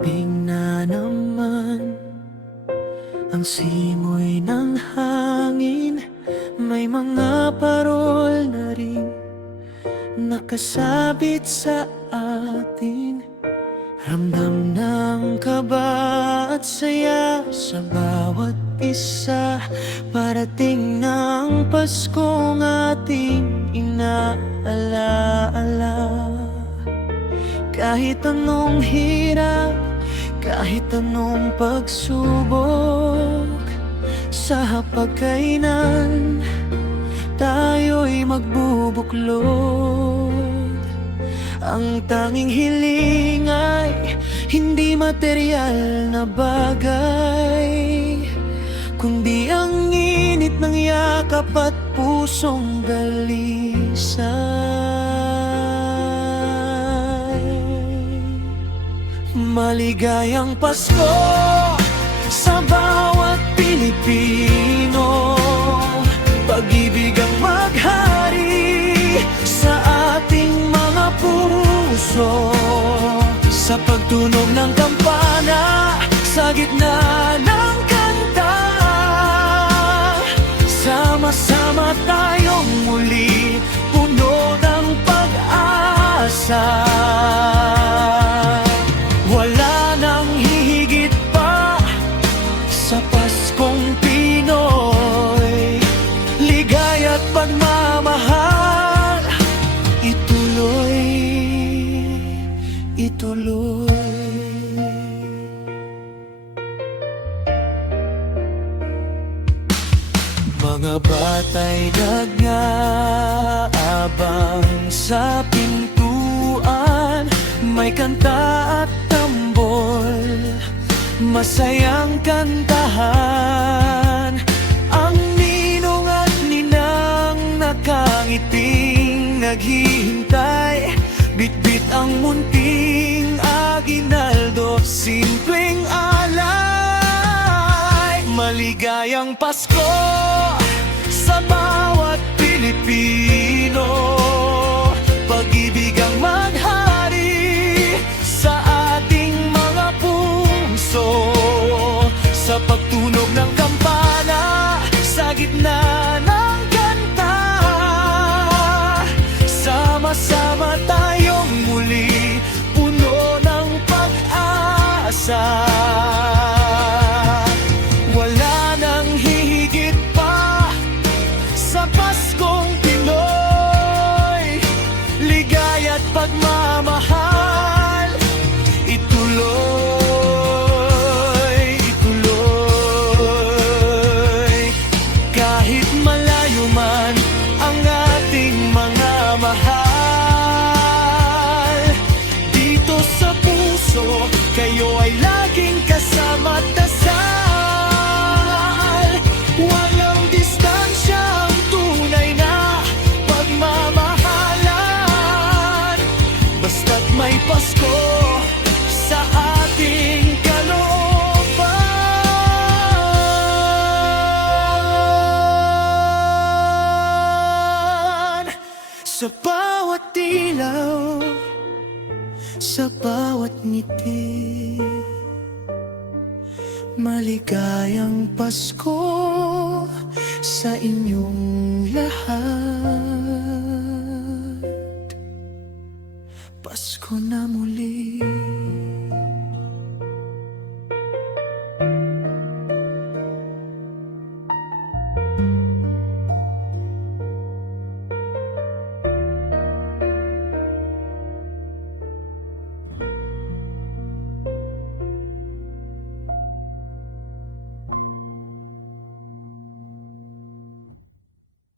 Labing na naman ang simoy ng hangin. May mga parol na rin nakasabit sa atin. Ramdam ng kaba at saya sa bawat isa. Parating ng Paskong ating inaalaala. Kahit anong hirap, kahit anong pagsubok, sa hapagkainan tayo'y magbubuklod. Ang tanging hiling ay hindi material na bagay, kundi ang init ng yakap at pusong dalisay. Maligayang Pasko sa bawat Pilipino. Pag-ibig ang maghari sa ating mga puso. Sa pagtunog ng kampana, sa gitna ng kanta, sama-sama tayong muli, puno ng pag-asa. Wala nang hihigit pa sa Paskong Pinoy. Ligaya at pagmamahal, ituloy, ituloy. Mga bata'y nag-aabang sa pintuan. May kanta at tambol, masayang kantahan. Ang ninong at ninang nakangiting naghihintay. Bitbit ang munting aginaldo, simpleng alay. Maligayang Pasko sa bawat Pilipino. Pag-ibig ang maghari sa ating mga puso. Sa pagtunog ng kampana, sa gitna ng kanta, sama-sama tayong muli, puno ng pag-asa. Wala nang hihigit pa sa Paskong Pinoy. Ligaya at pagmamahal, ituloy, ituloy. Kahit malayo man ang ating mga mahal, dito sa puso kayo ay laging kasama at dasal. Walang distansya ang tunay na pagmamahalan. Basta't may Pasko sa ating kalooban. Sa bawat ilaw, sa bawat ngiti, maligayang Pasko sa inyong lahat. Pasko na muli.